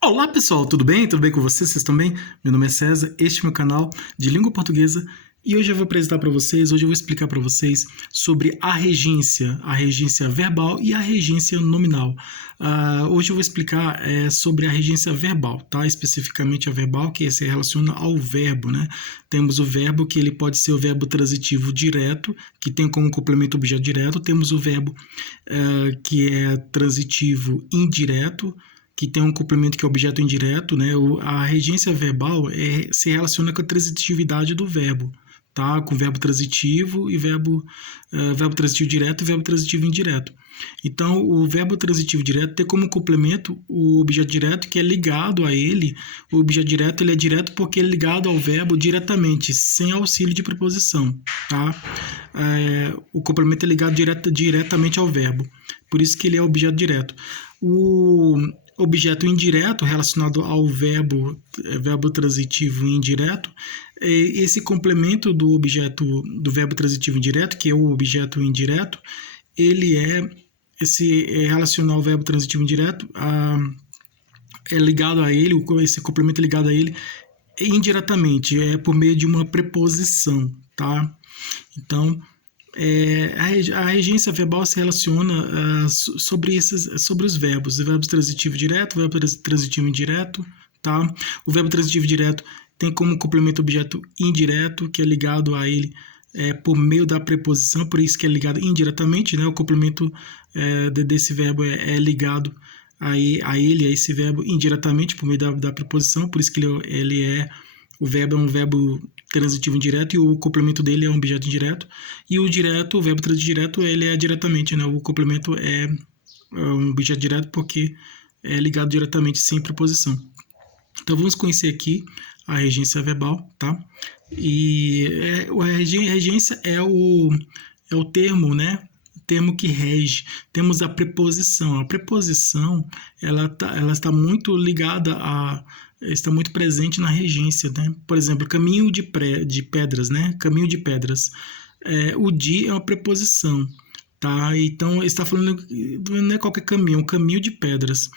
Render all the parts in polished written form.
Olá pessoal, tudo bem? Tudo bem com vocês? Vocês estão bem? Meu nome é César, este é meu canal de língua portuguesa e hoje eu vou apresentar para vocês, hoje eu vou explicar para vocês sobre a regência verbal e a regência nominal. Hoje eu vou explicar sobre a regência verbal, tá? Especificamente a verbal, que se relaciona ao verbo, né? Temos o verbo que ele pode ser o verbo transitivo direto, que tem como complemento o objeto direto. Temos o verbo que é transitivo indireto, que tem um complemento que é objeto indireto, né? A regência verbal se relaciona com a transitividade do verbo, tá? Com verbo transitivo e verbo transitivo direto e verbo transitivo indireto. Então, o verbo transitivo direto tem como complemento o objeto direto, que é ligado a ele. O objeto direto ele é direto porque ele é ligado ao verbo diretamente, sem auxílio de preposição, tá? O complemento é ligado diretamente ao verbo, por isso que ele é objeto direto. O objeto indireto relacionado ao verbo transitivo indireto, esse complemento do verbo transitivo indireto, que é o objeto indireto, ele é relacionado ao verbo transitivo indireto, é ligado a ele, esse complemento é ligado a ele indiretamente, é por meio de uma preposição, tá? Então, a regência verbal se relaciona sobre os verbos transitivo direto, verbo transitivo indireto, tá? O verbo transitivo direto tem como complemento objeto indireto, que é ligado a ele por meio da preposição, por isso que é ligado indiretamente, né? O complemento desse verbo é ligado a esse verbo indiretamente por meio da preposição, por isso que o verbo é um verbo transitivo indireto e o complemento dele é um objeto indireto. E o direto, o verbo transitivo direto, ele é diretamente, né? O complemento é um objeto direto porque é ligado diretamente sem preposição. Então vamos conhecer aqui a regência verbal, tá? E a regência é o termo, né? Termo que rege. Temos a preposição. A preposição ela está muito ligada está muito presente na regência, né? Por exemplo, caminho de pedras, né? Caminho de pedras. O de é uma preposição, tá? Então está falando não é qualquer caminho, é um caminho de pedras.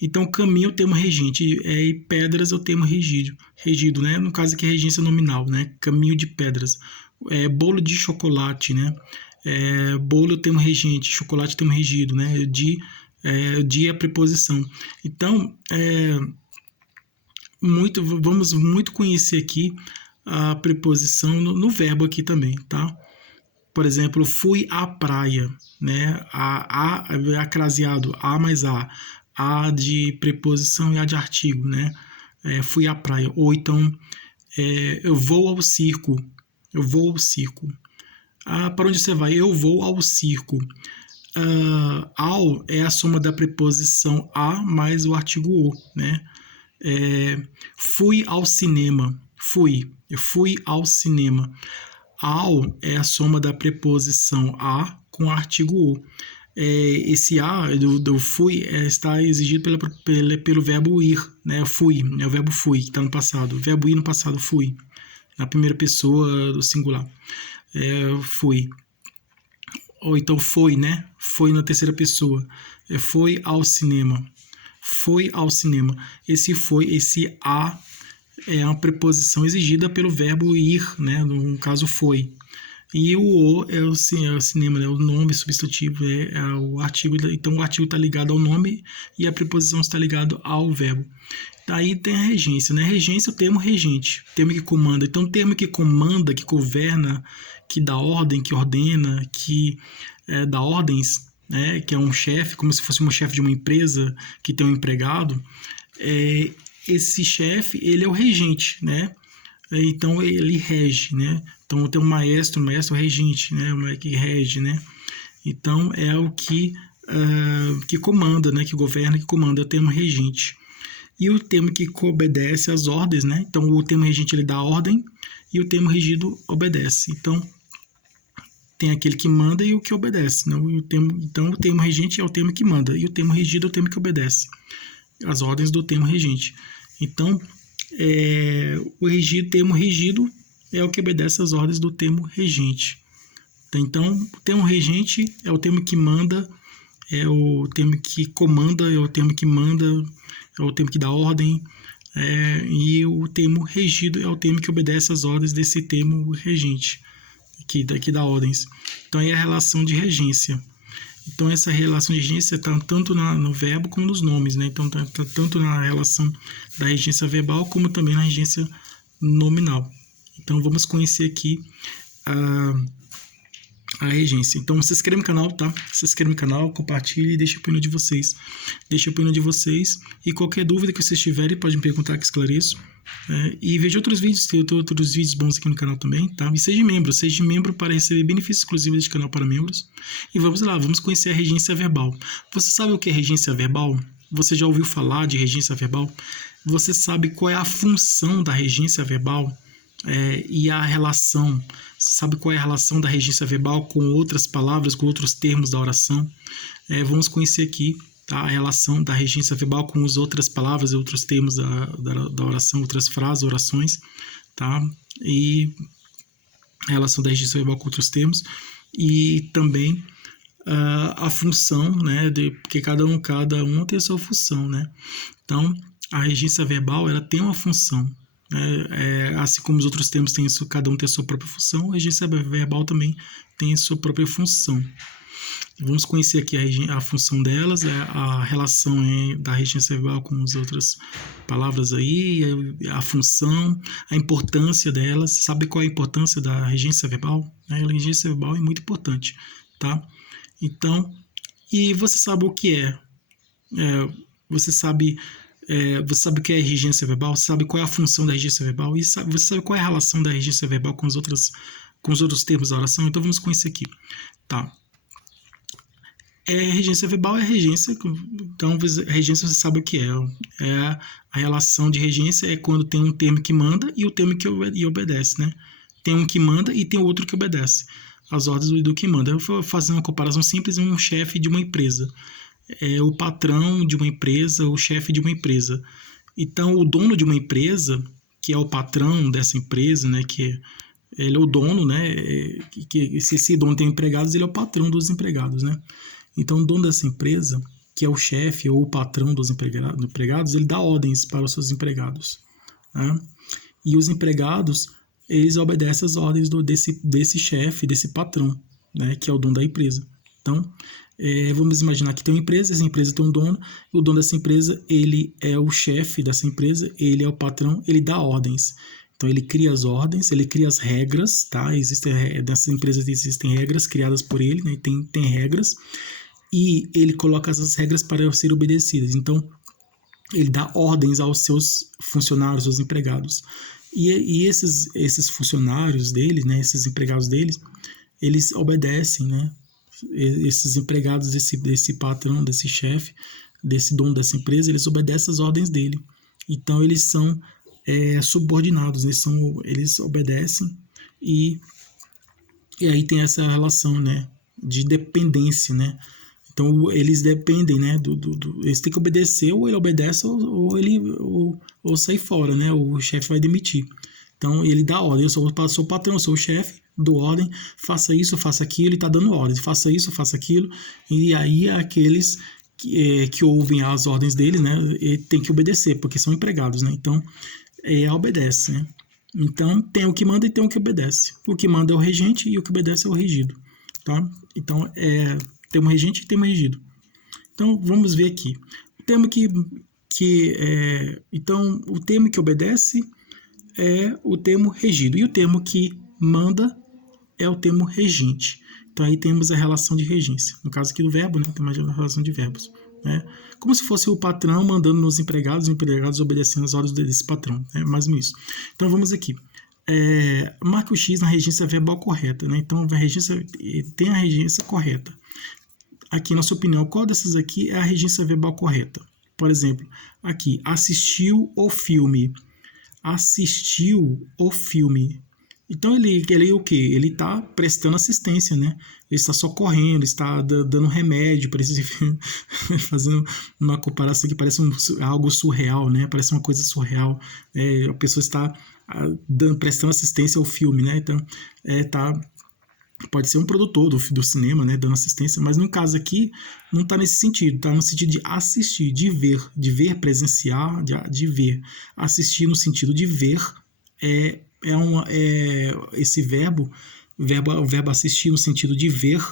Então caminho é o termo regente e pedras é o termo regido, né? No caso aqui é regência nominal, né? Caminho de pedras. Bolo de chocolate, né? Bolo é o termo regente, chocolate é o termo regido, né? De é a preposição. Então vamos muito conhecer aqui a preposição no verbo aqui também, tá? Por exemplo, fui à praia, né? Acraseado, a mais a de preposição e a de artigo, né? Fui à praia. Ou então, eu vou ao circo. Eu vou ao circo. Para onde você vai? Eu vou ao circo. Ao é a soma da preposição a mais o artigo o, né? Fui ao cinema. Eu fui ao cinema. Ao é a soma da preposição a com o artigo o. Esse a do fui está exigido pelo verbo ir, né? Fui, é o verbo fui, que está no passado. O verbo ir no passado, fui. Na primeira pessoa do singular. Fui. Ou então foi, né? Foi na terceira pessoa. Foi ao cinema. Foi ao cinema. Esse a é uma preposição exigida pelo verbo ir, né? No caso foi. E o é o cinema, né? O nome substantivo é o artigo. Então o artigo está ligado ao nome e a preposição está ligado ao verbo. Daí tem a regência, né? Regência é o termo regente, termo que comanda. Então o termo que comanda, que governa, que dá ordem, que ordena, que dá ordens, né? Que é um chefe, como se fosse um chefe de uma empresa que tem um empregado. Esse chefe, ele é o regente, né? Então ele rege, né? Então tem um maestro regente, né? O que rege, né? Então é o que comanda, né? Que governa, que comanda, é o termo regente. E o termo que obedece às ordens, né? Então o termo regente ele dá ordem e o termo regido obedece. Então tem aquele que manda e o que obedece, né? Então o termo regente é o termo que manda e o termo regido é o termo que obedece as ordens do termo regente. Então o termo regido é o que obedece às ordens do termo regente. Então o termo regente é o termo que manda, é o termo que comanda, é o termo que manda é o termo que dá ordem, e o termo regido é o termo que obedece às ordens desse termo regente, que dá ordens. Então, é a relação de regência. Então, essa relação de regência está tanto no verbo como nos nomes, né? Então, tá tanto na relação da regência verbal como também na regência nominal. Então, vamos conhecer aqui a regência. Então, se inscreve no canal, tá? Se inscreve no canal, compartilhe e deixa a opinião de vocês. Deixa a opinião de vocês. E qualquer dúvida que vocês tiverem, pode me perguntar que esclareço. E veja outros vídeos, tem outros vídeos bons aqui no canal também, tá? E seja membro para receber benefícios exclusivos deste canal para membros. E vamos lá, vamos conhecer a regência verbal. Você sabe o que é regência verbal? Você já ouviu falar de regência verbal? Você sabe qual é a função da regência verbal? E a relação, você sabe qual é a relação da regência verbal com outras palavras, com outros termos da oração? Vamos conhecer aqui, tá, a relação da regência verbal com as outras palavras e outros termos da oração, outras frases, orações, tá? E a relação da regência verbal com outros termos e também a função, né? Porque cada um tem a sua função, né? Então, a regência verbal, ela tem uma função. Assim como os outros termos têm isso, cada um tem a sua própria função, a regência verbal também tem a sua própria função. Vamos conhecer aqui a função delas, a relação da regência verbal com as outras palavras aí, a função, a importância delas. Sabe qual é a importância da regência verbal? A regência verbal é muito importante, tá? Então, e você sabe o que é? Você sabe o que é regência verbal? Você sabe qual é a função da regência verbal? E você sabe qual é a relação da regência verbal com os outros termos da oração? Então vamos conhecer aqui. Tá. Regência verbal é regência. Então, regência você sabe o que é. A relação de regência é quando tem um termo que manda e o termo que obedece, né? Tem um que manda e tem o outro que obedece as ordens do que manda. Eu vou fazer uma comparação simples: um chefe de uma empresa. O patrão de uma empresa, o chefe de uma empresa. Então, o dono de uma empresa, que é o patrão dessa empresa, né, que ele é o dono, né, que se esse dono tem empregados, ele é o patrão dos empregados, né. Então, o dono dessa empresa, que é o chefe ou o patrão dos empregados, ele dá ordens para os seus empregados, né? E os empregados, eles obedecem às ordens desse chefe, desse patrão, né, que é o dono da empresa. Então, vamos imaginar que tem uma empresa, essa empresa tem um dono, e o dono dessa empresa, ele é o chefe dessa empresa, ele é o patrão, ele dá ordens. Então, ele cria as ordens, ele cria as regras, tá? Nessas empresas existem regras criadas por ele, né? Tem regras, e ele coloca essas regras para serem obedecidas. Então, ele dá ordens aos seus funcionários, aos empregados. E esses funcionários dele, né? Esses empregados deles, eles obedecem, né? Esses empregados desse patrão, desse chefe, desse dono dessa empresa, eles obedecem às ordens dele. Então, eles são subordinados, eles obedecem e aí tem essa relação, né, de dependência, né? Então, eles dependem, né, eles têm que obedecer, ou ele obedece ou sai fora, né? O chefe vai demitir. Então, ele dá ordem. Eu sou o patrão, sou o chefe, dou ordem, faça isso, faça aquilo, ele está dando ordens, faça isso, faça aquilo. E aí, aqueles que ouvem as ordens dele, né, tem que obedecer, porque são empregados, né? Então, obedece, né? Então, tem o que manda e tem o que obedece. O que manda é o regente e o que obedece é o regido, tá? Então, tem um regente e tem um regido. Então, vamos ver aqui. O termo então, o termo que obedece é o termo regido. E o termo que manda é o termo regente. Então, aí temos a relação de regência. No caso aqui do verbo, né? Temos a relação de verbos, né? Como se fosse o patrão mandando nos empregados, os empregados obedecendo as ordens desse patrão. Mais ou menos isso. Então, vamos aqui. Marque o X na regência verbal correta, né? Então, tem a regência correta. Aqui, na sua opinião, qual dessas aqui é a regência verbal correta? Por exemplo, aqui, assistiu o filme. Assistiu o filme. Então, ele o quê? Ele está prestando assistência, né? Ele está socorrendo, está dando remédio para esse filme, fazendo uma comparação que parece algo surreal, né? Parece uma coisa surreal. A pessoa está prestando assistência ao filme, né? Então, está Pode ser um produtor do cinema, né, dando assistência, mas no caso aqui não está nesse sentido, está no sentido de assistir, de ver, presenciar, de ver. Assistir no sentido de ver esse o verbo assistir no sentido de ver,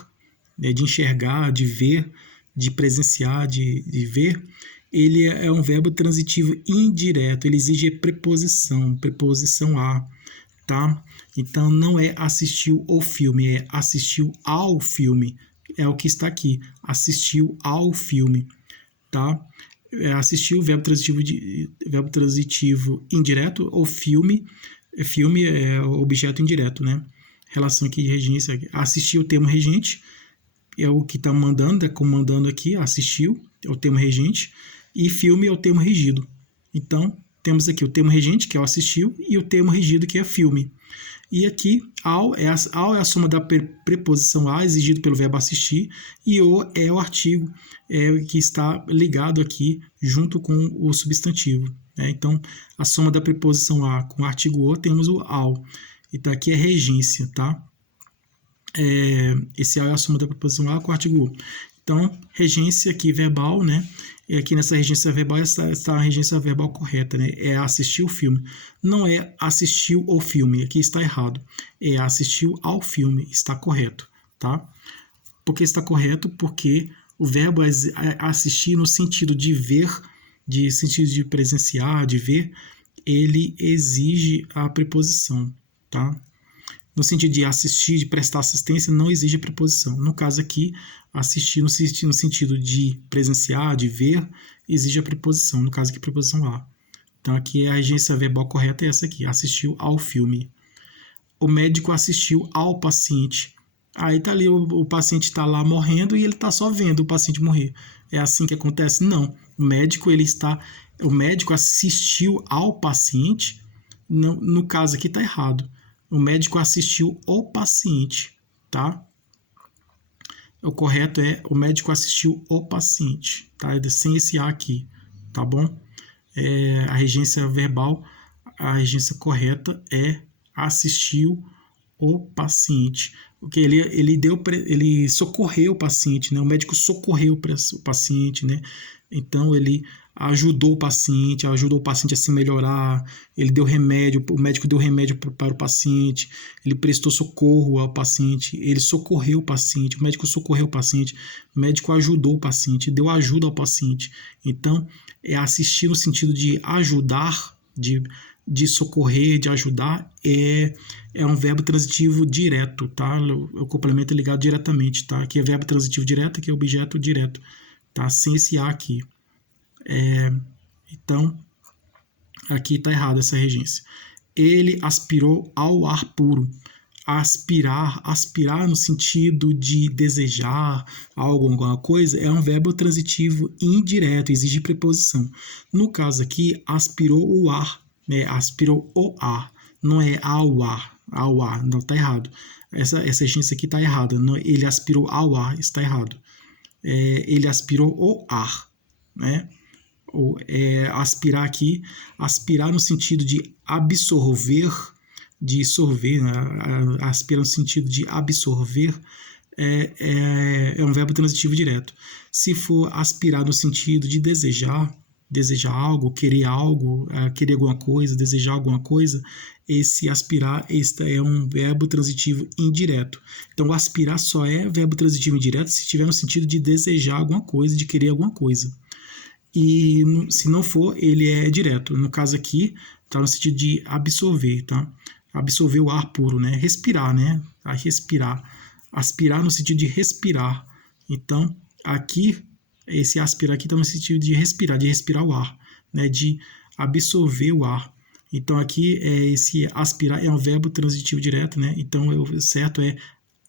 né, de enxergar, de ver, de presenciar, de ver. Ele é um verbo transitivo indireto, ele exige preposição a, tá? Então não é assistiu o filme, é assistiu ao filme. É o que está aqui, assistiu ao filme, tá? Assistiu, verbo transitivo indireto, o filme é objeto indireto, né? Relação aqui de regência, assistiu o termo regente, é o que está mandando, comandando aqui, assistiu, é o termo regente, e filme é o termo regido. Então, temos aqui o termo regente, que é o assistiu, e o termo regido, que é filme. E aqui, ao é a soma da preposição a, exigido pelo verbo assistir, e o é o artigo que está ligado aqui junto com o substantivo. Né? Então, a soma da preposição a com o artigo o, temos o ao. Então, aqui é regência, tá? Esse ao é a soma da preposição a com o artigo o. Então, regência aqui verbal, né? E aqui nessa regência verbal está a regência verbal correta, né? É assistir o filme. Não é assistiu o filme, aqui está errado. É assistiu ao filme, está correto, tá? Por que está correto? Porque o verbo assistir no sentido de ver, de sentido de presenciar, de ver, ele exige a preposição, tá? No sentido de assistir, de prestar assistência, não exige preposição. No caso aqui, assistir no sentido de presenciar, de ver, exige a preposição. No caso aqui, preposição a. Então aqui a regência verbal correta é essa aqui, assistiu ao filme. O médico assistiu ao paciente. Aí tá ali, o paciente está lá morrendo e ele está só vendo o paciente morrer. É assim que acontece? Não. O médico assistiu ao paciente. No caso aqui está errado. O médico assistiu o paciente, tá? O correto é o médico assistiu o paciente, tá? Sem esse A aqui, tá bom? A regência verbal, a regência correta é assistiu o paciente. Porque ele socorreu o paciente, né? O médico socorreu o paciente, né? Então ele ajudou o paciente a se melhorar, ele deu remédio, o médico deu remédio para o paciente, ele prestou socorro ao paciente, ele socorreu o paciente, o médico socorreu o paciente, o médico ajudou o paciente, deu ajuda ao paciente. Então, é assistir no sentido de ajudar, de socorrer, de ajudar, é um verbo transitivo direto, tá? O complemento é ligado diretamente, tá? Aqui é verbo transitivo direto, aqui é objeto direto, tá? Sem esse A aqui. Então, aqui está errado essa regência. Ele aspirou ao ar puro. Aspirar no sentido de desejar algo, alguma coisa, é um verbo transitivo indireto, exige preposição. No caso aqui, aspirou o ar, né? Aspirou o ar, não é ao ar, não, está errado. Essa regência aqui está errada, não, ele aspirou ao ar, está errado. Ele aspirou o ar, né? Aspirar aqui, aspirar no sentido de absorver, de sorver, né? Aspirar no sentido de absorver é um verbo transitivo direto. Se for aspirar no sentido de desejar algo, querer alguma coisa, desejar alguma coisa, esse aspirar é um verbo transitivo indireto. Então, aspirar só é verbo transitivo indireto se estiver no sentido de desejar alguma coisa, de querer alguma coisa. E se não for, ele é direto. No caso aqui, está no sentido de absorver, tá? Absorver o ar puro, né? Respirar, né? Respirar. Aspirar no sentido de respirar. Então, aqui, esse aspirar aqui está no sentido de respirar o ar, né? De absorver o ar. Então, aqui, esse aspirar é um verbo transitivo direto, né? Então, o certo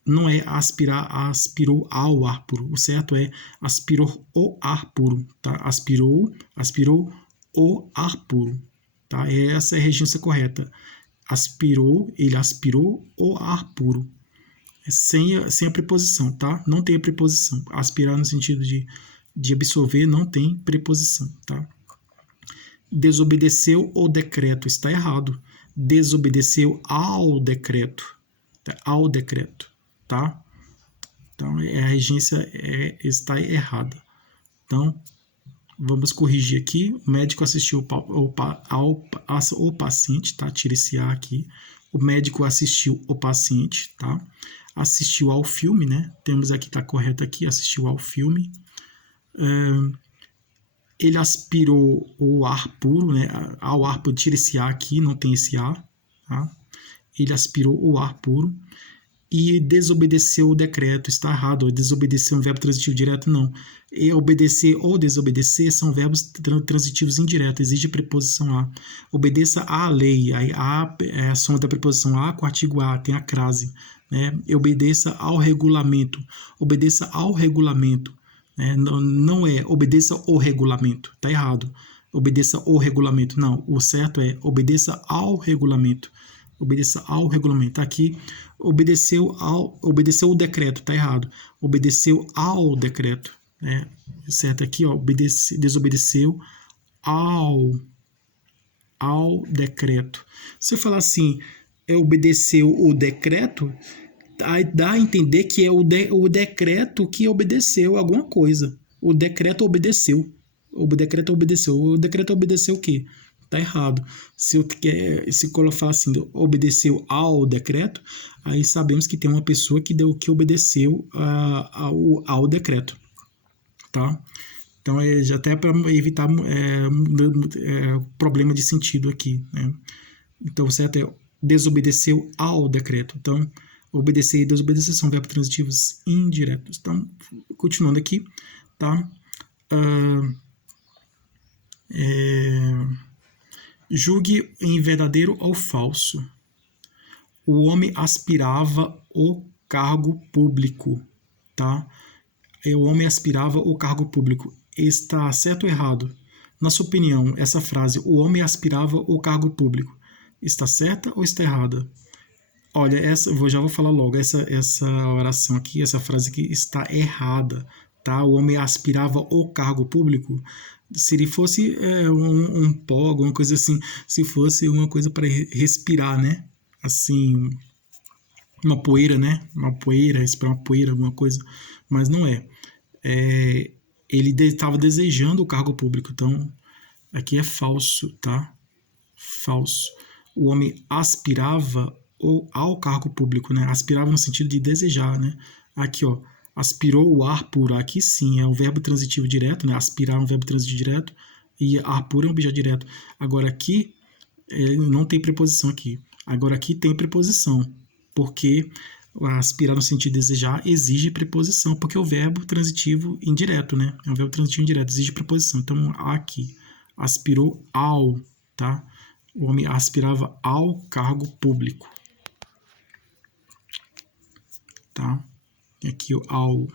não é aspirou ao ar puro. O certo é aspirou o ar puro, tá? Aspirou o ar puro, tá? Essa é a regência correta. Ele aspirou o ar puro. Sem a preposição, tá? Não tem a preposição. Aspirar no sentido de absorver não tem preposição, tá? Desobedeceu o decreto. Está errado. Desobedeceu ao decreto. Tá? Ao decreto. tá? Então, a regência está errada. Então, vamos corrigir aqui. O médico assistiu ao paciente, tá? Tira esse A aqui. O médico assistiu o paciente, tá? Assistiu ao filme, né? Temos aqui, tá correto aqui, assistiu ao filme. Ele aspirou o ar puro, né? Ao ar puro, tira esse A aqui, não tem esse A, tá? Ele aspirou o ar puro. E desobedeceu o decreto, está errado. Desobedecer é um verbo transitivo direto, não. E obedecer ou desobedecer são verbos transitivos indiretos, exige preposição a. Obedeça à lei, aí a é a soma da preposição a com o artigo a, tem a crase. Né? Obedeça ao regulamento, obedeça ao regulamento. Né? Não é obedeça o regulamento, está errado. Obedeça o regulamento, não. O certo é obedeça ao regulamento. Obedeça ao regulamento. Aqui, obedeceu o decreto, tá errado. Obedeceu ao decreto, né? Certo aqui, ó, desobedeceu ao decreto. Se eu falar assim, obedeceu o decreto, dá a entender que é o decreto que obedeceu alguma coisa. O decreto obedeceu. O decreto obedeceu. O decreto obedeceu o quê? Tá errado. Se eu falar assim, obedeceu ao decreto, aí sabemos que tem uma pessoa que obedeceu ao decreto, tá? Então, já até para evitar problema de sentido aqui, né? Então, o certo é desobedeceu ao decreto. Então, obedecer e desobedecer são verbos transitivos indiretos. Então, continuando aqui, tá? Julgue em verdadeiro ou falso. O homem aspirava o cargo público, tá? O homem aspirava o cargo público. Está certo ou errado? Na sua opinião, essa frase, o homem aspirava o cargo público, está certa ou está errada? Olha, já vou falar logo, essa oração aqui, essa frase aqui está errada, tá? O homem aspirava o cargo público. Se ele fosse um pó, alguma coisa assim, se fosse uma coisa para respirar, né? Assim, uma poeira, né? Uma poeira, respirar uma poeira, alguma coisa, mas não é. Ele estava desejando o cargo público, então aqui é falso, tá? Falso. O homem aspirava ao cargo público, né? Aspirava no sentido de desejar, né? Aqui, ó, aspirou o ar puro. Aqui sim, é um verbo transitivo direto, né? Aspirar é um verbo transitivo direto e ar puro é um objeto direto. Agora aqui, não tem preposição aqui. Agora aqui tem preposição, porque aspirar no sentido de desejar exige preposição, porque é o verbo transitivo indireto, né? É um verbo transitivo indireto, exige preposição. Então, aqui, aspirou ao, tá? O homem aspirava ao cargo público, tá? E aqui o ao.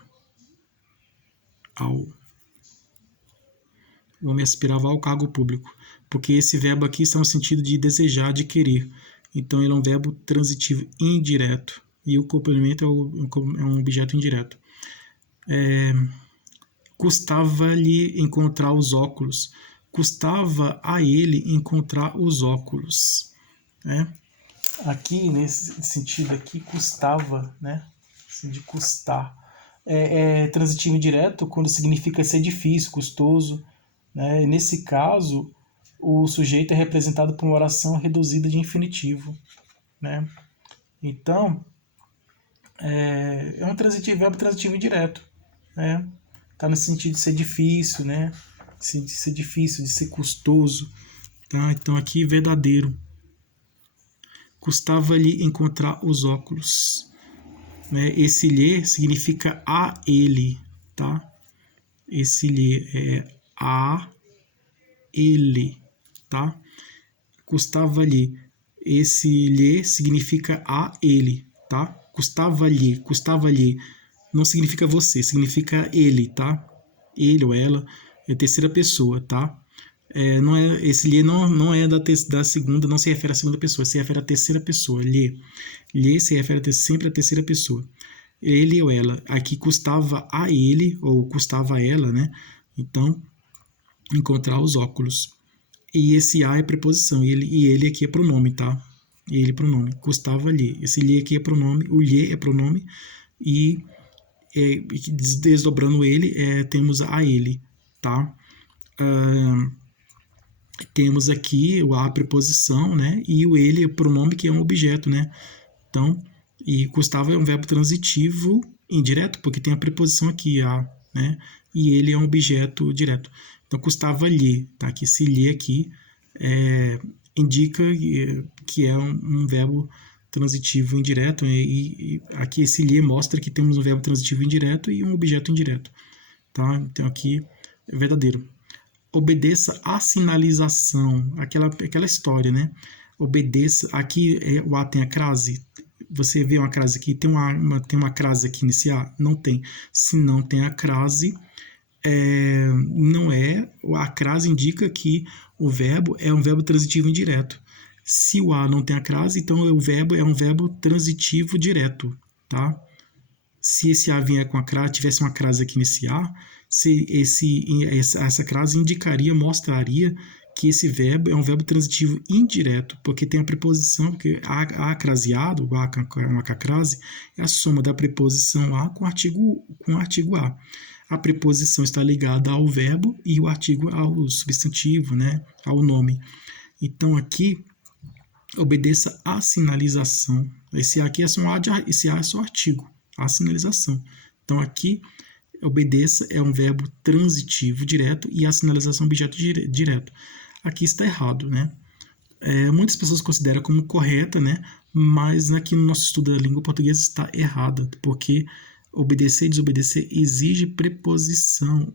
O homem aspirava ao cargo público, porque esse verbo aqui está no sentido de desejar, de querer. Então, ele é um verbo transitivo indireto. E o complemento é um objeto indireto. Custava-lhe encontrar os óculos. Custava a ele encontrar os óculos. Né? Aqui, nesse sentido aqui, custava, né? De custar. É transitivo indireto quando significa ser difícil, custoso. Né? Nesse caso, o sujeito é representado por uma oração reduzida de infinitivo. Né? Então, é um verbo transitivo indireto. Né? Tá no sentido de ser difícil, né? De ser difícil, de ser custoso. Tá? Então, aqui, verdadeiro. Custava-lhe encontrar os óculos. Né? Esse lhe significa a ele, tá? Esse lhe é a ele, tá? Custava-lhe. Esse lhe significa a ele, tá? Custava-lhe não significa você, significa ele, tá? Ele ou ela é terceira pessoa, tá? Não é, esse lhe não é da segunda, não se refere à segunda pessoa, se refere à terceira pessoa. Lhe se refere sempre à terceira pessoa. Ele ou ela. Aqui custava a ele, ou custava a ela, né? Então, encontrar os óculos. E esse a é preposição, e ele aqui é pronome, tá? Ele pronome. Custava lhe. Esse lhe aqui é pronome, o lhe é pronome, e desdobrando ele, temos a ele, tá? Temos aqui a preposição, né? E o ele é o pronome que é um objeto, né? Então, e custava é um verbo transitivo indireto, porque tem a preposição aqui, a, né? E ele é um objeto direto. Então, custava lhe, tá? Que se lhe aqui indica que é um verbo transitivo indireto, né? E aqui esse lhe mostra que temos um verbo transitivo indireto e um objeto indireto, tá? Então, aqui é verdadeiro. Obedeça à sinalização, aquela história, né? Obedeça, aqui o A tem a crase, você vê uma crase aqui, tem uma crase aqui iniciar? Não tem. Se não tem a crase, não é, a crase indica que o verbo é um verbo transitivo indireto. Se o A não tem a crase, então o verbo é um verbo transitivo direto, tá? Se esse A vier com a crase, tivesse uma crase aqui nesse A, essa crase indicaria, mostraria que esse verbo é um verbo transitivo indireto, porque tem a preposição, porque a craseado, o A com a crase, é a soma da preposição A com o artigo A. A preposição está ligada ao verbo e o artigo ao substantivo, né, ao nome. Então, aqui, obedeça à sinalização. Esse A aqui é só artigo, a sinalização. Então, aqui, obedeça é um verbo transitivo direto e a sinalização é um objeto direto. Aqui está errado, né? Muitas pessoas consideram como correta, né? Mas aqui no nosso estudo da língua portuguesa está errada, porque obedecer e desobedecer exige preposição,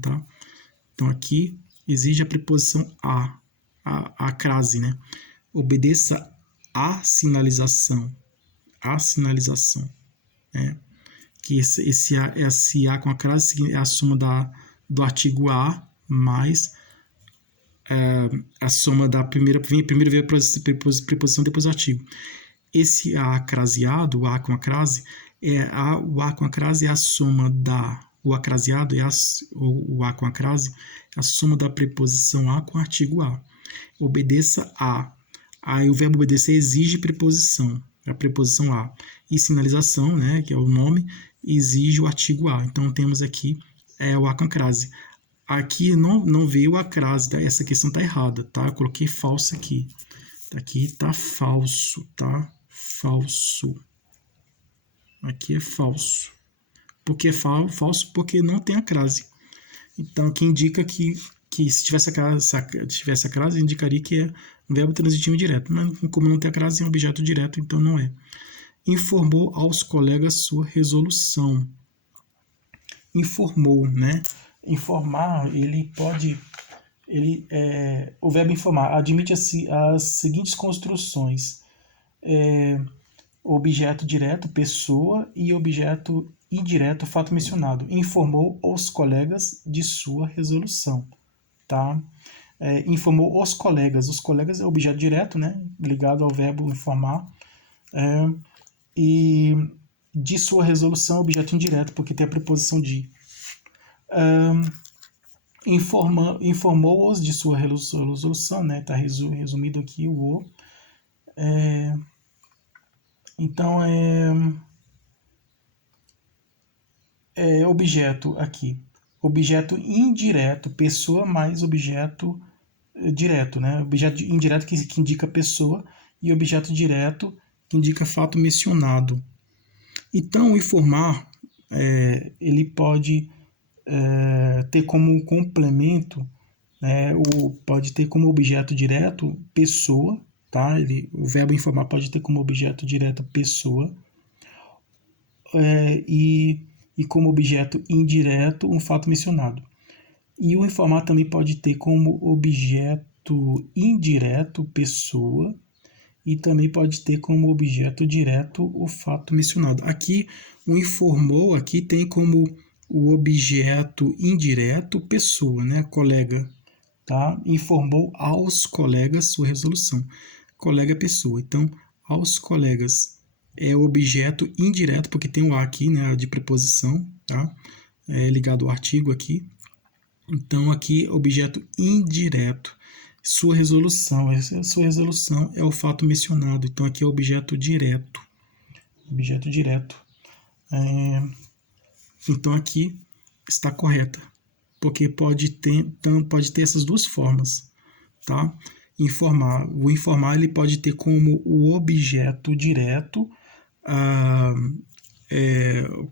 tá? Então aqui exige a preposição a crase, né? Obedeça à sinalização, né? Que esse A com a crase é a soma do artigo A mais a soma da primeira veio a preposição depois do artigo. Esse A craseado, o A com a crase, o A com a crase é a soma o acraseado o A com a crase é a soma da preposição A com o artigo A. Obedeça a. Aí o verbo obedecer exige preposição, a preposição a. E sinalização, né, que é o nome, exige o artigo a. Então temos aqui o a com a crase. Aqui não veio a crase, tá? Essa questão está errada, tá? Eu coloquei falso aqui. Aqui está falso, tá? Falso. Aqui é falso. Por que falso? Porque não tem a crase. Então, aqui indica que se tivesse a crase, indicaria que é um verbo transitivo direto. Mas como não tem a crase, é um objeto direto, então não é. Informou aos colegas sua resolução. Informou, né? Informar, o verbo informar admite as seguintes construções. Objeto direto, pessoa, e objeto indireto, fato mencionado. Informou os colegas de sua resolução, tá? Informou os colegas é objeto direto, né? Ligado ao verbo informar. E de sua resolução, objeto indireto, porque tem a preposição de. Informou-os de sua resolução, né? Está resumido aqui o. Então, objeto aqui. Objeto indireto, pessoa mais objeto direto, né? Objeto indireto que indica pessoa e objeto direto que indica fato mencionado. Então, informar, ele pode ter como complemento, ou pode ter como objeto direto pessoa, tá? O verbo informar pode ter como objeto direto pessoa, e como objeto indireto um fato mencionado. E o informar também pode ter como objeto indireto pessoa e também pode ter como objeto direto o fato mencionado. Aqui, o informou aqui tem como o objeto indireto pessoa, né? Colega, tá? Informou aos colegas sua resolução. Colega é pessoa. Então, aos colegas é o objeto indireto, porque tem o a aqui, né? De preposição, tá? Ligado ao artigo aqui. Então, aqui, objeto indireto. Sua resolução é o fato mencionado. Então, aqui é objeto direto, Objeto direto. Então aqui está correta, porque pode ter essas duas formas, tá? O informar ele pode ter como o objeto direto,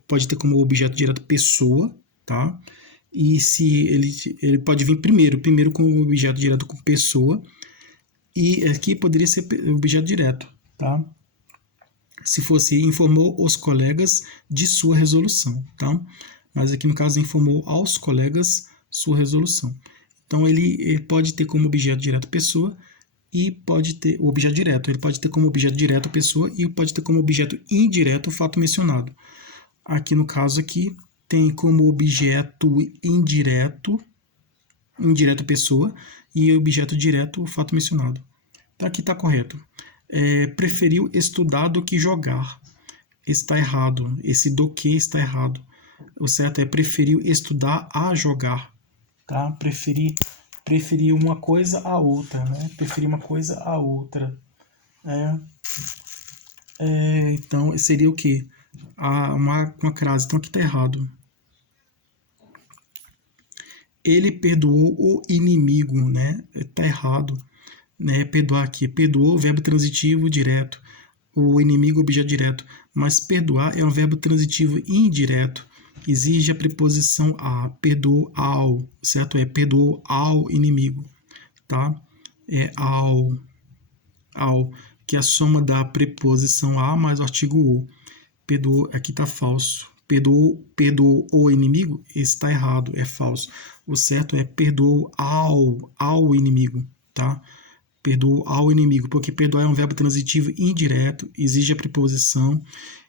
pode ter como objeto direto pessoa, tá? E se ele pode vir primeiro como objeto direto com pessoa, e aqui poderia ser objeto direto, tá? Se fosse informou os colegas de sua resolução, tá? Mas aqui no caso informou aos colegas sua resolução. Então ele pode ter como objeto direto pessoa e pode ter o objeto direto. Ele pode ter como objeto direto pessoa e pode ter como objeto indireto o fato mencionado. Aqui no caso aqui tem como objeto indireto pessoa e objeto direto o fato mencionado. Então aqui está correto. Preferiu estudar do que jogar. Está errado. Esse do que está errado. O certo é preferiu estudar a jogar. Tá? Preferir uma coisa a outra. Né? Preferir uma coisa a outra. Então seria o quê? Uma crase. Então aqui está errado. Ele perdoou o inimigo. Né? Está errado. Né, perdoar aqui, perdoou, verbo transitivo direto, o inimigo, objeto direto, mas perdoar é um verbo transitivo indireto, exige a preposição a, perdoou ao, certo? Perdoou ao inimigo, tá? Ao, que é a soma da preposição a mais o artigo o. Perdoou, aqui está falso. Perdoou o inimigo, está errado, é falso. O certo é perdoou ao inimigo, tá? Perdoou ao inimigo, porque perdoar é um verbo transitivo indireto, exige a preposição,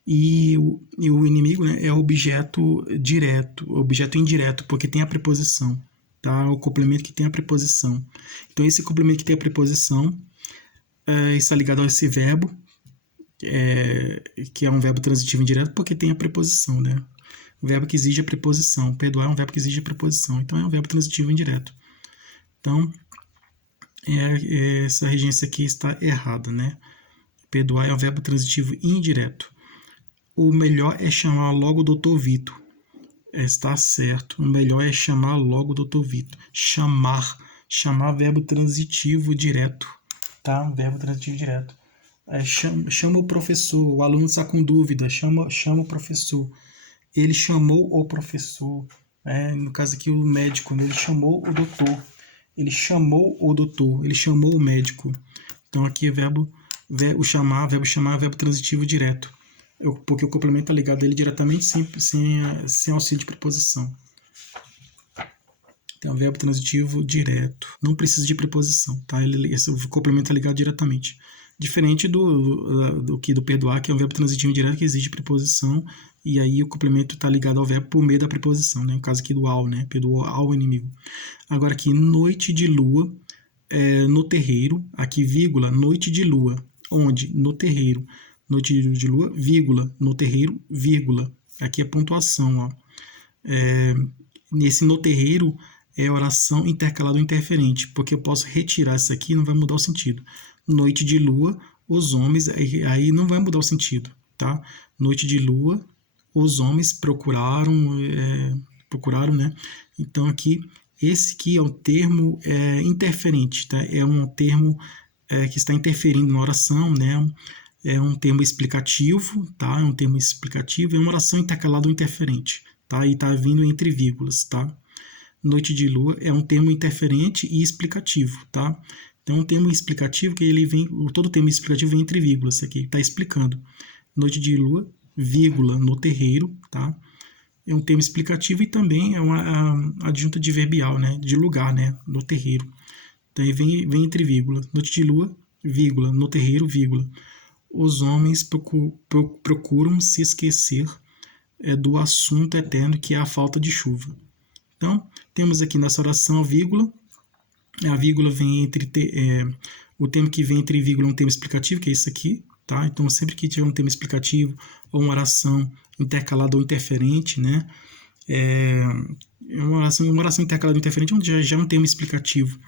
e o inimigo, né, é objeto direto, objeto indireto, porque tem a preposição, tá? O complemento que tem a preposição. Então, esse complemento que tem a preposição está ligado a esse verbo, que é um verbo transitivo indireto, porque tem a preposição, né? O verbo que exige a preposição. Perdoar é um verbo que exige a preposição, então é um verbo transitivo indireto. Então, essa regência aqui está errada, né? Perdoar é um verbo transitivo indireto. O melhor é chamar logo o Dr. Vitor. Está certo. O melhor é chamar logo o Dr. Vitor. Chamar verbo transitivo direto, tá? Verbo transitivo direto. Chama o professor. O aluno está com dúvida. Chama o professor. Ele chamou o professor. No caso aqui, o médico, né? Ele chamou o doutor. Ele chamou o doutor, ele chamou o médico. Então aqui é verbo chamar, verbo transitivo direto. Porque o complemento está ligado a ele diretamente sem auxílio de preposição. Então, verbo transitivo direto. Não precisa de preposição, tá? Esse complemento está ligado diretamente. Diferente do perdoar, que é um verbo transitivo direto que exige preposição, e aí o complemento está ligado ao verbo por meio da preposição, né? No caso aqui do ao, né? Perdoou ao inimigo. Agora aqui, noite de lua, no terreiro, aqui vírgula, noite de lua. Onde? No terreiro. Noite de lua, vírgula, no terreiro, vírgula. Aqui é pontuação, ó. Nesse no terreiro é oração intercalada ou interferente, porque eu posso retirar isso aqui e não vai mudar o sentido. Noite de lua, os homens, aí não vai mudar o sentido, tá? Noite de lua, os homens procuraram, né? Então aqui, esse aqui é um termo interferente, tá? É um termo que está interferindo na oração, né? É um termo explicativo, tá? É um termo explicativo, é uma oração intercalada ou interferente, tá? E está vindo entre vírgulas, tá? Noite de lua é um termo interferente e explicativo, tá? Então, um termo explicativo que ele vem, todo termo explicativo vem entre vírgulas, aqui está explicando. Noite de lua, vírgula, no terreiro, tá? É um termo explicativo e também é uma adjunta adverbial, né? De lugar, né? No terreiro. Então, ele vem entre vírgulas. Noite de lua, vírgula, no terreiro, vírgula. Os homens procuram se esquecer do assunto eterno que é a falta de chuva. Então, temos aqui nessa oração a vírgula. A vírgula vem entre... o termo que vem entre vírgula é um termo explicativo, que é isso aqui. Tá? Então, sempre que tiver um termo explicativo ou uma oração intercalada ou interferente, né? Uma oração intercalada ou interferente já é um termo explicativo.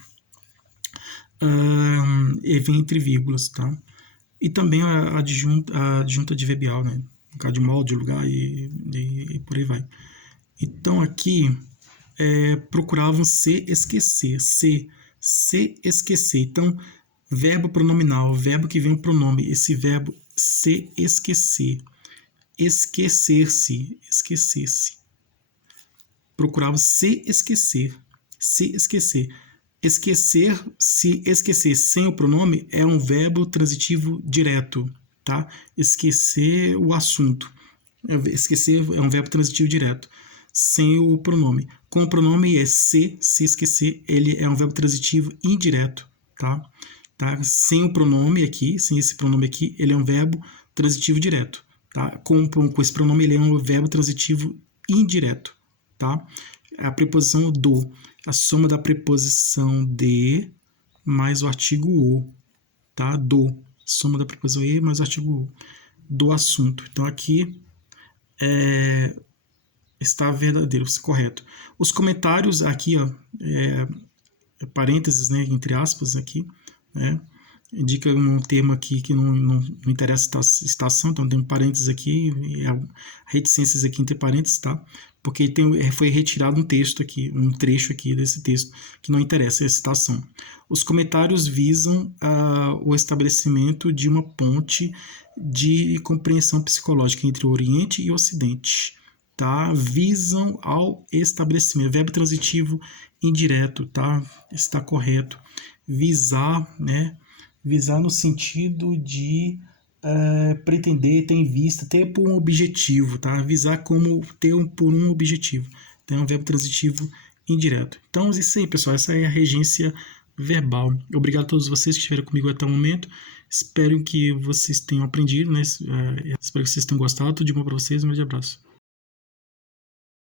E vem entre vírgulas, tá? e também a adjunta adverbial, né? No caso de modo, de lugar e por aí vai. Então aqui procuravam se esquecer, se esquecer. Então, verbo pronominal, verbo que vem o pronome, esse verbo se esquecer, esquecer-se, esquecer-se. Procuravam se esquecer, se esquecer. Esquecer, se esquecer sem o pronome é um verbo transitivo direto, tá? Esquecer o assunto. Esquecer é um verbo transitivo direto, sem o pronome. Com o pronome é se esquecer, ele é um verbo transitivo indireto, tá? Sem o pronome aqui, sem esse pronome aqui, ele é um verbo transitivo direto, tá? Com esse pronome, ele é um verbo transitivo indireto, tá? A preposição do, a soma da preposição de mais o artigo o, tá? Do, soma da preposição e mais o artigo o, do assunto. Então, aqui está verdadeiro, correto. Os comentários aqui, ó, parênteses, né, entre aspas aqui, né, indica um termo aqui que não interessa estação, então tem parênteses aqui, reticências aqui entre parênteses, tá? Porque foi retirado um texto aqui, um trecho aqui desse texto que não interessa a citação. Os comentários visam o estabelecimento de uma ponte de compreensão psicológica entre o Oriente e o Ocidente, tá? Visam ao estabelecimento, verbo transitivo indireto, tá? Está correto. Visar, né? Visar no sentido de pretender, ter em vista, ter por um objetivo, tá? Visar como ter por um objetivo. Então, é um verbo transitivo indireto. Então, é isso aí, pessoal. Essa é a regência verbal. Obrigado a todos vocês que estiveram comigo até o momento. Espero que vocês tenham aprendido, né? Espero que vocês tenham gostado. Tudo de bom para vocês. Um grande abraço.